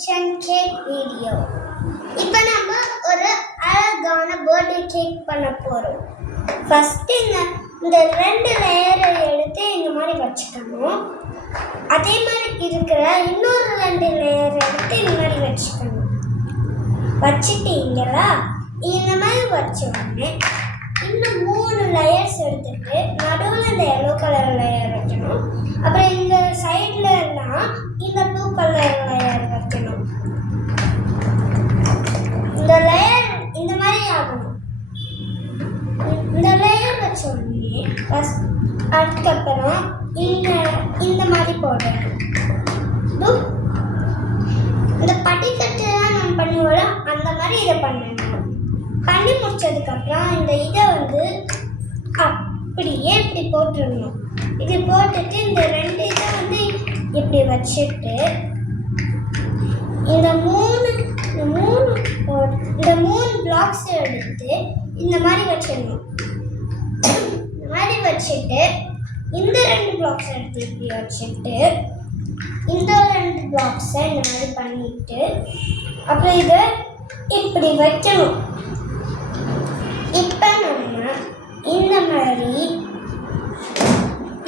Kitchen cake video. இப்போ நம்ம ஒரு அழகான பர்த்டே கேக் பண்ண போறோம். ஃபர்ஸ்ட் இந்த 2 லேயரை எடுத்து இந்த மாதிரி வச்சுக்கணும். அதே மாதிரி இருக்கிற இன்னொரு 2 லேயர் எடுத்து இந்த மாதிரி வச்சுக்கணும். வச்சுட்டீங்களா? இந்த மாதிரி வச்ச உடனே இன்னும் 3 லேயர்ஸ் எடுத்துட்டு நடுவில் இந்த எல்லோ கலர் லேயர் வைக்கணும். அப்புறம் இந்த சைட்ல எல்லாம் இந்த ப்ளூ கலர் லேயர் வைக்கணும். இந்த லேயர் இந்த மாதிரி ஆகணும். இந்த லேயர் வச்ச உடனே அதுக்கப்புறம் இந்த மாதிரி போடணும். இந்த படிக்கட்டுலாம் நம்ம பண்ணுவோம்ல, அந்த மாதிரி இதை பண்ணணும். பண்ணி முடிச்சதுக்கப்புறம் இந்த இதை அப்படியே இப்படி போட்டுடணும். இது போட்டுட்டு இந்த 2 இதை இப்படி வச்சுட்டு இந்த 3 பிளாக்ஸ் எடுத்து இந்த மாதிரி வச்சிடணும். இந்த மாதிரி வச்சுட்டு இந்த 2 பிளாக்ஸ் எடுத்து இப்படி வச்சுட்டு இந்த 2 பிளாக்ஸை இந்த மாதிரி பண்ணிட்டு அப்புறம் இதை இப்படி வைக்கணும்.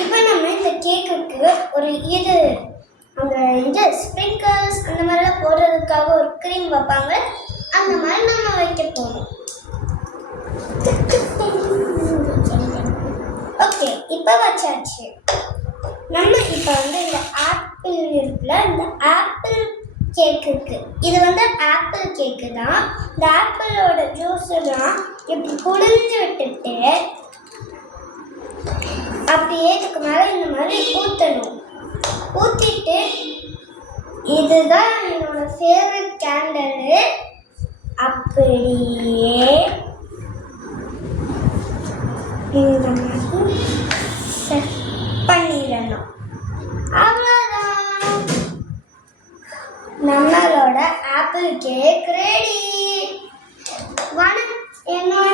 இப்போ நம்ம இந்த கேக்குக்கு ஒரு ஸ்ப்ரிங்கிள்ஸ் அந்த மாதிரிலாம் போடுறதுக்காக ஒரு க்ரீம் வைப்பாங்க. அந்த மாதிரி நம்ம வைக்க போகணும். ஓகே, இப்போ வச்சாச்சு. நம்ம இப்போ இந்த ஆப்பிள் இருக்குல்ல, இந்த ஆப்பிள் கேக்குக்கு இது ஆப்பிள் கேக்கு தான். இந்த ஆப்பிளோட ஜூஸெல்லாம் இப்படி புழிஞ்சு விட்டுட்டு அப்படியே இதுக்கு மேலே இந்த மாதிரி ஊற்றணும். ஊற்றிட்டு இதுதான் என்னோட ஃபேவரட் கேண்டலு. அப்படியே இந்த மாதிரி செட் பண்ணிடணும். அவ்வளோதான், நம்மளோட ஆப்பிள் கேக் ரெடி. என்னோட